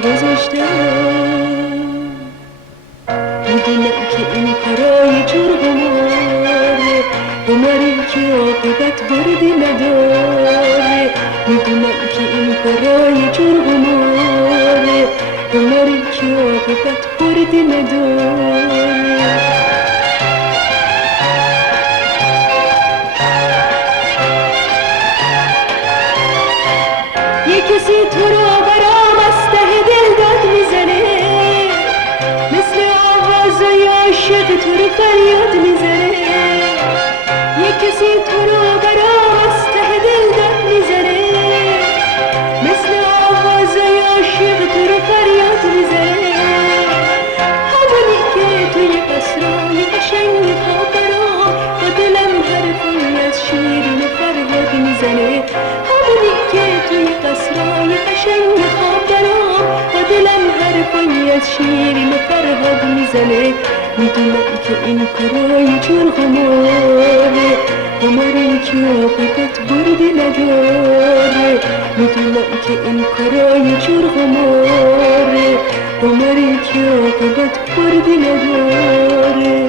گذاشتم. میدونم که این کارای جور قماره، قماری که عاقبت بردی نداره. میدونم که این کارای جور قماره، قماری که عاقبت بردی نداره. یه کسی تو رو برام از ته دل داد میزنه، مثل آوازای عاشق تو رو فریاد میزنه. یه کسی تو رو برام از ته دل داد میزنه، مثل آوازای عاشق تو رو فریاد میزنه. همونی که توی قصرهای قشنگ خاطرها با دلم حرفی از شیرین فریاد میزنه. همونی که توی قصرهای قشنگ خاطرها با دلم حرفی از شیرین فریاد میزنه. میدونم که این کارای جور قماره، قماری که عاقبت بردی نداره. میدونم که این کارای جور قماره، قماری که عاقبت بردی نداره.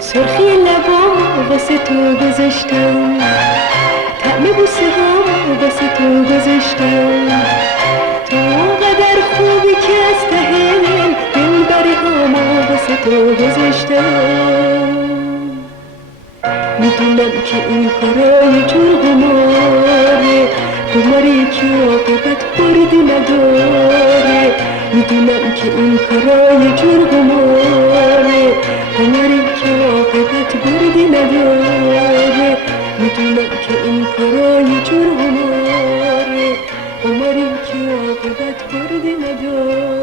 سرخی لبام واسه تو گذاشتم، طعم بوسه ها واسه تو گذاشتم. تو قدر خوبی که از ته دل بری هامو واسه تو گذاشتم. میدونم که این کارای جور قماره، قماری که عاقبت بردی نداره. میدونم که این کارای جور قماره، قماری که عاقبت بردی نداره. میدونم که این کارای جور قماره، قماری که عاقبت بردی نداره.